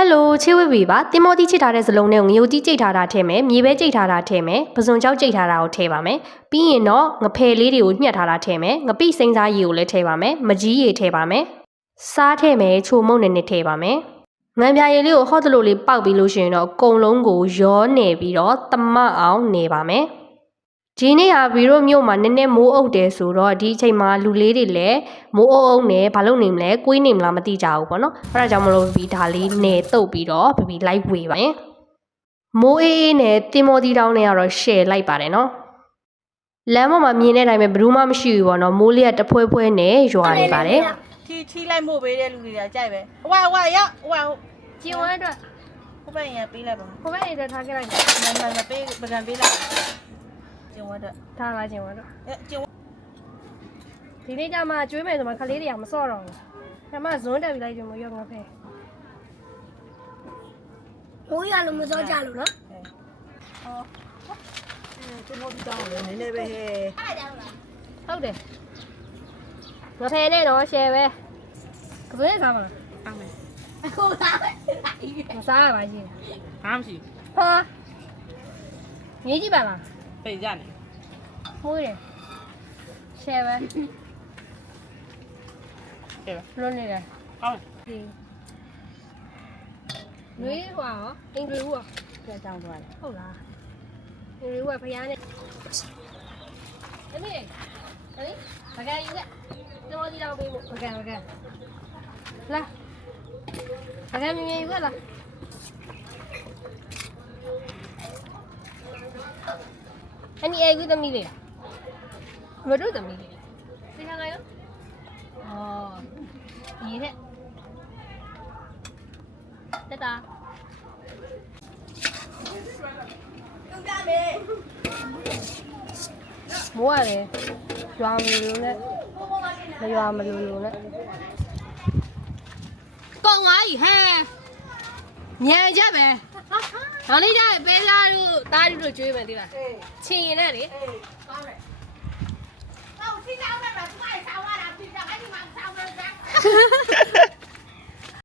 Hello ချစ်ဝေပါတင်မောတိချစ်ထားတဲ့ဇလုံးနဲ့ငရုတ်တိကြိတ်ထားတာထည့်မယ်မြေပဲကြိတ်ထားတာထည့်မယ်ပဇွန်ကြောက်ကြိတ်ထားတာကိုထည့်ပါမယ်ပြီးရင်တော့ငဖယ်လေးတွေကိုညှက်ထားတာထည့်မယ်ငပိစိမ့်စားရည်ကိုလည်းထည့်ပါမယ်မကြီးရည်ထည့်ပါမယ်စားထည့်မယ်ချိုမုံနဲ့ထည့်ပါမယ်ငံပြာရည်လေးကိုဟော့တလို့လေးပေါက်ပြီးလို့ရှိရင်တော့အကုန်လုံးကိုရောနေပြီးတော့တမအောင်နေပါမယ်ဒီနေ့ဟာဗီရိုမြို့မှာနည်းနည်းမိုးအုပ်တယ်ဆိုတော့ဒီအချိန်မှာလူလေးတွေလည်းမိုးအုပ်နဲ့ဘာလို့နေမလဲကွေးနေမလားမသိကြဘူးပေါ့နော်အဲ့ဒါကြောင့်မလို့ဗီဒါလေးနေတုတ်ပြီးတော့ဗီလိုက်ဝေပါမယ်မိုးအေးအေးနဲ့တင်မောတီတောင်းနဲ့ကတော့ share လိုက်ပါတယ်နော်လမ်းပေါ်မှာမြင်တဲ့အတိုင်းပဲဘယ်သူမှမရှိဘူးပေါ့နော်မိုးလေးကတဖွဲဖွဲနဲ့ရွာနေပါတယ်ထီလိုက်မို့ပေးတဲ့လူတွေကကြိုက်ပဲဟိုရောက်ကျင်ဝဲအတွက်ဟိုဘက်ရင်ပေးလိုက်ပါဟိုဘက်အတွက်ထားခဲ့လိုက်မပေးပကံပေးလိုက်ကျင်ဝဲအတွက်ထားပါကျင်ဝဲအတွက်ကျင်ဝဲဒီနေ့ကျမှကျွေးမယ်ဆိုမှခလေးတွေကမစော့တော့ဘူး။ဒါမှဇွန်းတက်ပြီးလိုက်ကြမို့ရောက်ငါဖဲ။မိုးရလို့မစောကြလို့နော်။ကျင်ဝဲဒီတောင်းလေနည်းနည်းပဲဟဲ့။ဟုတ်တယ်။ငါဖဲနဲ့တော့ share ပဲ။ကစွေးစားမလား။စားမယ်။အခုစားမယ်။မစားရပါရှင်။ဘာမှမရှိဘူး။ဟာ။ငေးကြည့်ပါလား။ပိတ်ကြနေ။ဟိုးတယ်။ share ပဲ။ကဲပါလွတ်နေတယ်ဟုတ်ဒီနွေးဟွာရောအင်္ဂလိပ်ဟွာပြတောင်းသွားတယ်ဟုတ်လားအင်္ဂလိပ်ဟွာဖျားနေအမေဟဲ့ဘာကယူခဲ့တော်ဒီတော့ပေးဖို့ဘာကလာဘာကမြင်မြင်ယူခဲ့လားအနီအေကူသမီးလေးမတို့သမီးလေးသိခါကရောဒီနဲ့တက်တာမိုးရတယ်ရွာမလို့နဲ့မရွာမလို့နဲ့ကောင်းသွားပြီဟဲ့ညံကြပဲတော်လေးကြပဲသားတို့တားတို့ကျွေးမယ်ဒီလားချင်ရင်နဲ့လေသွားမယ်။တော့ထိချောင်းနဲ့ပဲသူကဆောင်းရတာဖြစ်ကြအဲ့ဒီမှာဆောင်းမယ်